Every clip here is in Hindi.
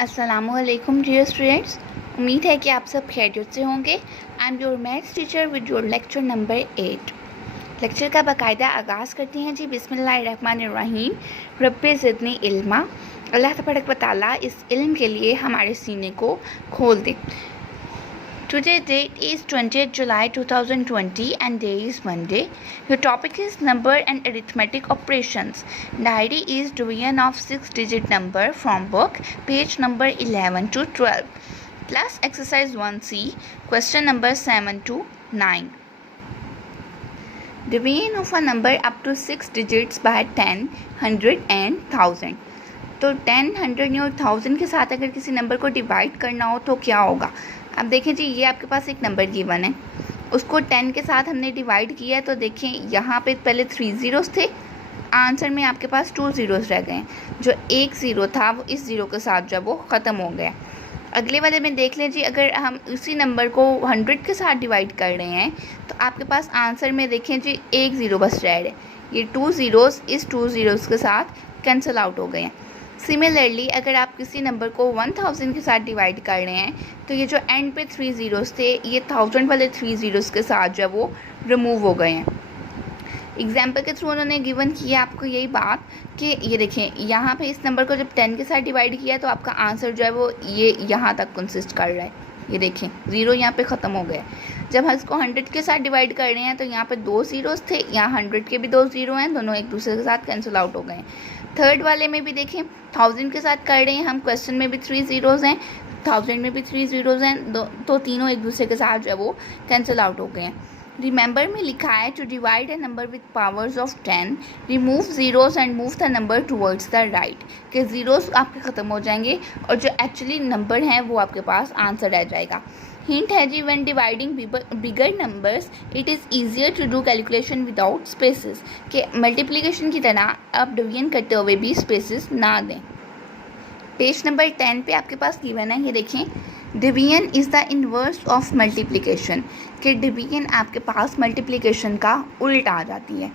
अस्सलामुअलैकुम डियर स्टूडेंट्स, उम्मीद है कि आप सब खैरियत से होंगे। I am your maths teacher with your lecture number 8। Lecture का बाकायदा आगाज़ करते हैं जी। बिस्मिल्लाहिर्रहमानिर्रहीम। रब्बे ज़िदनी इल्मा। अल्लाह तबारक व तआला इस इल्म के लिए हमारे सीने को खोल दे। Today date is 20th July 2020 and day is Monday. Your topic is number and arithmetic operations. Diary is division of 6-digit number from book, page number 11 to 12. Plus exercise 1C, question number 7 to 9. Division of a number up to 6 digits by 10, 100 and 1000. तो 10, 100 और 1000 के साथ अगर किसी नंबर को डिवाइड करना हो तो क्या होगा। अब देखें जी, ये आपके पास एक नंबर गिवन है, उसको 10 के साथ हमने डिवाइड किया है। तो देखें यहाँ पे पहले 3 ज़ीरोज़ थे, आंसर में आपके पास 2 ज़ीरोज़ रह गए। जो एक ज़ीरो था वो इस ज़ीरो के साथ जब वो ख़त्म हो गया। अगले वाले में देख लें जी, अगर हम उसी नंबर को 100 के साथ डिवाइड कर रहे हैं तो आपके पास आंसर में देखें जी एक ज़ीरो बस रह रहे। ये 2 ज़ीरोज़ इस 2 ज़ीरोज़ के साथ कैंसिल आउट हो गए हैं। सिमिलरली अगर आप किसी नंबर को 1000 के साथ डिवाइड कर रहे हैं तो ये जो एंड पे 3 ज़ीरोज़ थे, ये 1000 वाले 3 ज़ीरोज़ के साथ जब वो रिमूव हो गए हैं। एग्जाम्पल के थ्रू उन्होंने गिवन किया आपको यही बात कि ये देखें, यहाँ पे इस नंबर को जब 10 के साथ डिवाइड किया तो आपका आंसर जो है वो ये यहाँ तक कंसिस्ट कर रहा है। ये देखें ज़ीरो यहाँ पे ख़त्म हो गया। जब हम इसको 100 के साथ डिवाइड कर रहे हैं तो यहाँ पे 2 ज़ीरोज़ थे, यहाँ 100 के भी 2 ज़ीरो हैं, दोनों एक दूसरे के साथ कैंसिल आउट हो गए हैं। थर्ड वाले में भी देखें 1000 के साथ कर रहे हैं हम, क्वेश्चन में भी 3 ज़ीरोज़ हैं, 1000 में भी 3 ज़ीरोज़ हैं, तो तीनों एक दूसरे के साथ जो है वो कैंसिल आउट हो गए हैं। रिमेंबर में लिखा है to divide a number with powers of 10, remove zeros and move the number towards the right. कि ज़ीरोज़ आपके ख़त्म हो जाएंगे और जो एक्चुअली नंबर हैं वो आपके पास आंसर रह जाएगा। हिंट है जी, when dividing bigger numbers it is easier to do calculation without spaces. कि मल्टीप्लिकेशन की तरह आप डिवीजन करते हुए भी स्पेसेस ना दें। पेज नंबर 10 पे आपके पास गिवन है, ये देखें, division is the inverse of multiplication. कि डिवीजन आपके पास मल्टीप्लिकेशन का उल्टा आ जाती है।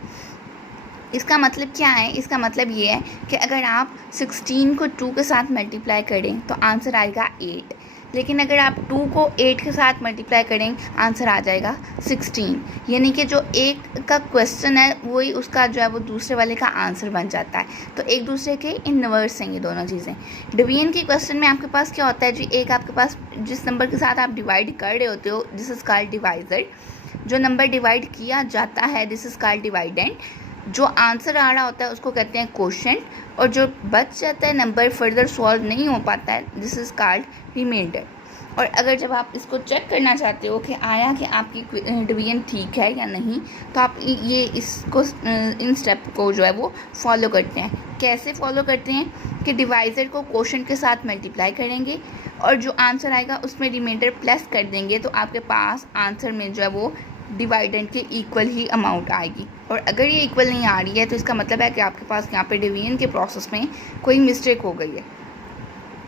इसका मतलब क्या है? इसका मतलब ये है कि अगर आप 16 को 2 के साथ मल्टीप्लाई करें तो आंसर आएगा 8, लेकिन अगर आप 2 को 8 के साथ मल्टीप्लाई करें आंसर आ जाएगा 16। यानी कि जो एक का क्वेश्चन है वही उसका जो है वो दूसरे वाले का आंसर बन जाता है। तो एक दूसरे के इनवर्स हैं ये दोनों चीज़ें। डिवीजन के क्वेश्चन में आपके पास क्या होता है जी, एक आपके पास जिस नंबर के साथ आप डिवाइड कर रहे होते हो दिस इज़ कॉल्ड डिवाइज़र, जो नंबर डिवाइड किया जाता है दिस इज़ कॉल्ड डिवाइडेंड, जो आंसर आ रहा होता है उसको कहते हैं क्वोशेंट, और जो बच जाता है नंबर फर्दर सॉल्व नहीं हो पाता है दिस इज़ कॉल्ड रिमाइंडर। और अगर जब आप इसको चेक करना चाहते हो कि आया कि आपकी डिवीजन ठीक है या नहीं, तो आप ये इसको इन स्टेप को जो है वो फॉलो करते हैं। कैसे फॉलो करते हैं कि डिवाइज़र को क्वोशेंट के साथ मल्टीप्लाई करेंगे और जो आंसर आएगा उसमें रिमाइंडर प्लस कर देंगे, तो आपके पास आंसर में जो है वो डिवाइडेंड के इक्वल ही अमाउंट आएगी। और अगर ये इक्वल नहीं आ रही है तो इसका मतलब है कि आपके पास यहाँ पे डिवीजन के प्रोसेस में कोई मिस्टेक हो गई है।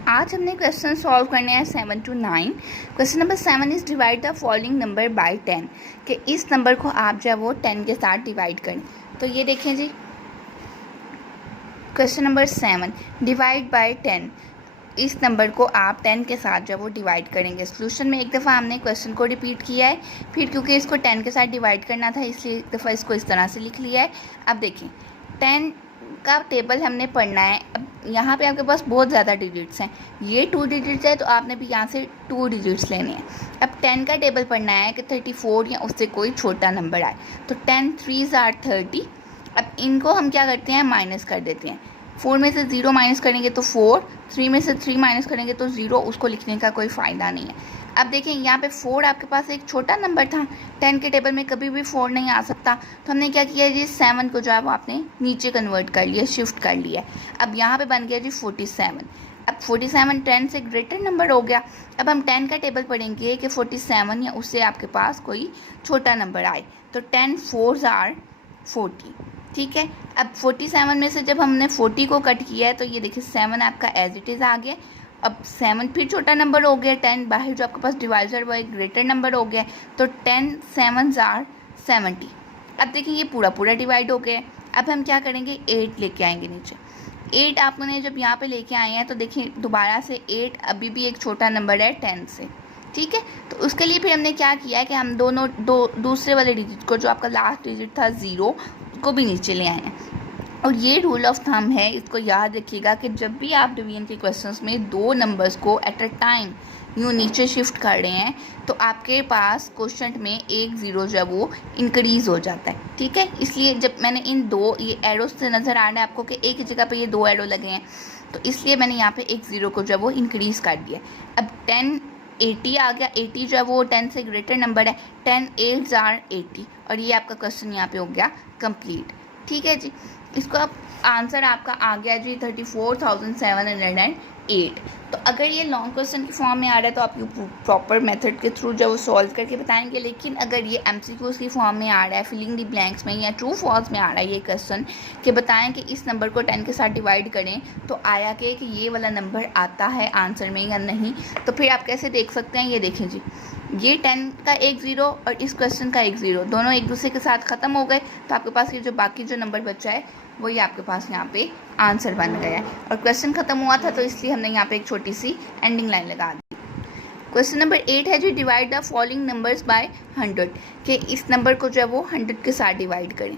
आज हमने क्वेश्चन सॉल्व करने हैं 7 to 9। Question number 7 is divide the following number by 10। कि इस नंबर को आप जो है वो 10 के साथ डिवाइड करें। तो ये देखें जी, क्वेश्चन नंबर 7 डिवाइड बाय 10, इस नंबर को आप 10 के साथ जब वो डिवाइड करेंगे। सोल्यूशन में एक दफ़ा हमने क्वेश्चन को रिपीट किया है, फिर क्योंकि इसको 10 के साथ डिवाइड करना था इसलिए एक दफ़ा इसको इस तरह से लिख लिया है। अब देखें 10 का टेबल हमने पढ़ना है। अब यहाँ पे आपके पास बहुत ज़्यादा डिजिट्स हैं, ये 2 डिजिट्स है तो आपने भी यहाँ से 2 डिजिट्स लेने हैं। अब 10 का टेबल पढ़ना है कि 34 या उससे कोई छोटा नंबर आए। तो 10 3s are 30। अब इनको हम क्या करते हैं, माइनस कर देते हैं। 4 में से 0 माइनस करेंगे तो 4, 3 में से 3 माइनस करेंगे तो 0, उसको लिखने का कोई फ़ायदा नहीं है। अब देखें यहाँ पे 4 आपके पास एक छोटा नंबर था, 10 के टेबल में कभी भी 4 नहीं आ सकता, तो हमने क्या किया जी 7 को जो है वो आपने नीचे कन्वर्ट कर लिया, शिफ्ट कर लिया। अब यहाँ पे बन गया जी 47। अब 47 10 से ग्रेटर नंबर हो गया। अब हम 10 का टेबल पढ़ेंगे कि 47 या उससे आपके पास कोई छोटा नंबर आए। तो 10 4s are 40। ठीक है, अब 47 में से जब हमने 40 को कट किया है तो ये देखिए 7 आपका एज इट इज़ आ गया। अब 7 फिर छोटा नंबर हो गया, 10 बाहर जो आपके पास डिवाइजर वो एक ग्रेटर नंबर हो गया। तो 10 7s are 70। अब देखिए ये पूरा पूरा डिवाइड हो गया। अब हम क्या करेंगे, 8 लेके आएंगे नीचे। 8 आपने जब यहाँ पे लेके आए हैं तो देखिए दोबारा से 8 अभी भी एक छोटा नंबर है 10 से, ठीक है। तो उसके लिए फिर हमने क्या किया है कि हम दूसरे वाले डिजिट को, जो आपका लास्ट डिजिट था 0, को भी नीचे ले आए हैं। और ये रूल ऑफ थंब है, इसको याद रखिएगा कि जब भी आप डिवीजन के क्वेश्चंस में 2 नंबर्स को एट अ टाइम यूँ नीचे शिफ्ट कर रहे हैं तो आपके पास क्वेश्चन में एक 0 जो है वो इंक्रीज़ हो जाता है, ठीक है। इसलिए जब मैंने इन 2 ये एरो से नज़र आ रहा है आपको कि एक ही जगह पे ये 2 एरो लगे हैं, तो इसलिए मैंने यहाँ पे एक 0 को जो है वो इंक्रीज़ कर दिया। अब 10 80 आ गया, 80 जो है वो 10 से ग्रेटर नंबर है, 10 8s are 80, और ये आपका क्वेश्चन यहाँ पे हो गया कंप्लीट, ठीक है जी। इसको अब आंसर आपका आ गया जी 34,708। तो अगर ये लॉन्ग क्वेश्चन की फॉर्म में आ रहा है तो आप ये प्रॉपर मेथड के थ्रू जो वो सॉल्व करके बताएंगे, लेकिन अगर ये MCQs की फॉर्म में आ रहा है, फिलिंग द ब्लैंक्स में या ट्रू फॉल्स में आ रहा है ये क्वेश्चन कि बताएं कि इस नंबर को 10 के साथ डिवाइड करें तो आया कि ये वाला नंबर आता है आंसर में या नहीं, तो फिर आप कैसे देख सकते हैं, ये देखें जी, ये 10 का एक 0 और इस क्वेश्चन का एक 0 दोनों एक दूसरे के साथ ख़त्म हो गए, तो आपके पास ये जो बाकी जो नंबर बचा है वही आपके पास यहाँ पे आंसर बन गया है। और क्वेश्चन ख़त्म हुआ था तो इसलिए हमने यहाँ पे एक छोटी सी एंडिंग लाइन लगा दी। क्वेश्चन नंबर 8 है जी, divide the following numbers by 100, कि इस नंबर को जो है वो 100 के साथ डिवाइड करें।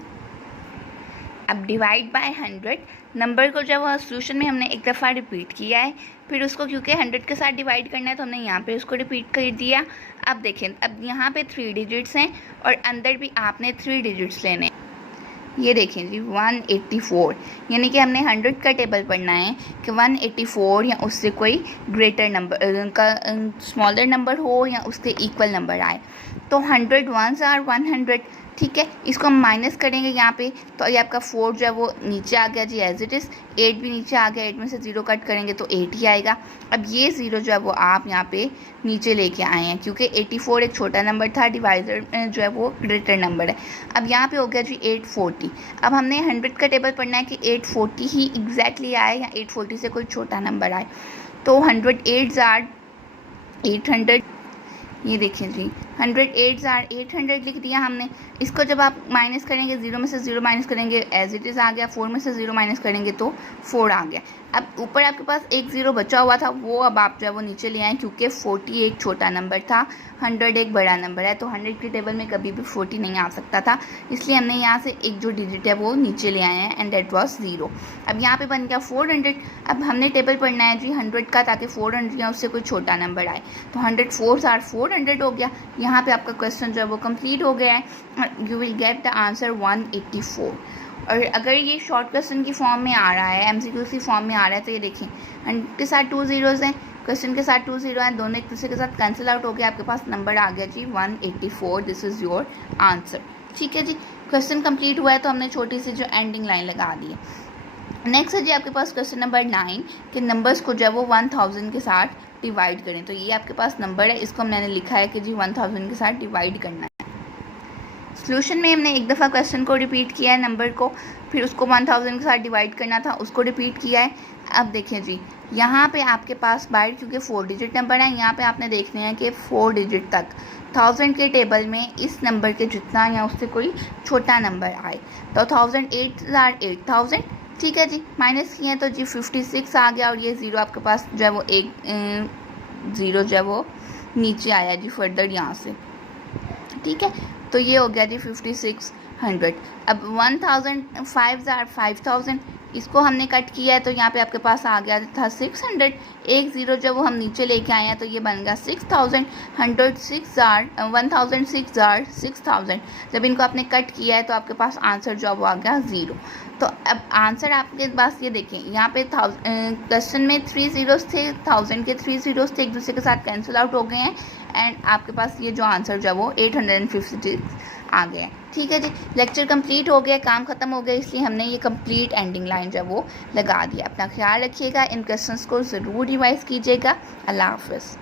अब डिवाइड बाय 100 नंबर को जो है सोल्यूशन में हमने एक दफ़ा रिपीट किया है, फिर उसको क्योंकि 100 के साथ डिवाइड करना है तो हमने यहाँ पे उसको रिपीट कर दिया। अब देखें, अब यहाँ पे 3 डिजिट्स हैं और अंदर भी आपने 3 डिजिट्स लेने हैं। ये देखें जी 184, यानी कि हमने 100 का टेबल पढ़ना है कि 184 या उससे कोई ग्रेटर नंबर का स्मॉलर नंबर हो या उसके इक्वल नंबर आए। तो 100 1s are 100, ठीक है। इसको हम माइनस करेंगे यहाँ पे, तो ये आपका 4 जो है वो नीचे आ गया जी एज इट इज़, 8 भी नीचे आ गया, 8 में से 0 कट करेंगे तो 8 ही आएगा। अब ये 0 जो है वो आप यहाँ पे नीचे लेके आए हैं क्योंकि 84 एक छोटा नंबर था, डिवाइजर जो है वो ग्रेटर नंबर है। अब यहाँ पे हो गया जी 840। अब हमने 100 का टेबल पढ़ना है कि 840 ही एग्जैक्टली आए या 840 से कोई छोटा नंबर आए। तो 108s are 800, ये देखिए जी 108s are 800 लिख दिया हमने। इसको जब आप माइनस करेंगे, 0 में से 0 माइनस करेंगे एज इट इज़ आ गया, 4 में से 0 माइनस करेंगे तो 4 आ गया। अब ऊपर आपके पास एक 0 बचा हुआ था, वो अब आप जो है वो नीचे ले आए क्योंकि 40 एक छोटा नंबर था, 100 एक बड़ा नंबर है, तो 100 के टेबल में कभी भी 40 नहीं आ सकता था, इसलिए हमने यहाँ से एक जो डिजिट है वो नीचे ले आए हैं एंड डेट वॉज 0। अब यहाँ पे बन गया 400। अब हमने टेबल पढ़ना है जी 100 का ताकि 400 या उससे कोई छोटा नंबर आए, तो 104s are 400 हो गया। यहाँ पे आपका क्वेश्चन जो है वो कंप्लीट हो गया है, you will get the answer 184। और अगर ये शॉर्ट क्वेश्चन की फॉर्म में आ रहा है, MCQ की फॉर्म में आ रहा है, तो ये देखें 100 के साथ 2 zeros हैं, क्वेश्चन के साथ 2 0 हैं, दोनों एक दूसरे के साथ कैंसिल आउट हो गया, आपके पास नंबर आ गया जी 184। दिस इज़ योर आंसर, ठीक है जी। क्वेश्चन कंप्लीट हुआ है तो हमने छोटी सी जो एंडिंग लाइन लगा दी है। नेक्स्ट है जी आपके पास क्वेश्चन नंबर 9 कि नंबर्स को जो है वो 1000 के साथ डिवाइड करें। तो ये आपके पास नंबर है, इसको मैंने लिखा है कि जी 1000 के साथ डिवाइड करना है। सॉल्यूशन में हमने एक दफ़ा क्वेश्चन को रिपीट किया है नंबर को, फिर उसको 1000 के साथ डिवाइड करना था, उसको रिपीट किया है। अब देखें जी यहाँ पे आपके पास बाहर क्योंकि 4 डिजिट नंबर है, यहाँ पे आपने देखने हैं कि 4 डिजिट तक 1000 के टेबल में इस नंबर के जितना या उससे कोई छोटा नंबर आए। तो 1008s are 8000, ठीक है जी। माइनस किए तो जी 56 आ गया और ये 0 आपके पास जो है वो एक 0 जो है वो नीचे आया जी फर्दर यहाँ से, ठीक है। तो ये हो गया जी 5600। अब 1005s are 5000, इसको हमने कट किया है तो यहाँ पे आपके पास आ गया था 600, एक 0 जब वो हम नीचे लेके आए हैं तो ये बन गया 6000। 1006 are 6000, जब इनको आपने कट किया है तो आपके पास आंसर जो वो आ गया 0। तो अब आंसर आपके पास ये देखें, यहाँ पे क्वेश्चन में 3 zeros थे, 1000 के 3 zeros थे, एक दूसरे के साथ कैंसिल आउट हो गए हैं एंड आपके पास ये जो आंसर जो है वो 856 आ गया है, ठीक है जी। लेक्चर कंप्लीट हो गया, काम खत्म हो गया, इसलिए हमने ये कंप्लीट एंडिंग लाइन जो है वो लगा दिया। अपना ख्याल रखिएगा, इन क्वेश्चंस को ज़रूर रिवाइज़ कीजिएगा। अल्लाह हाफ़िज़।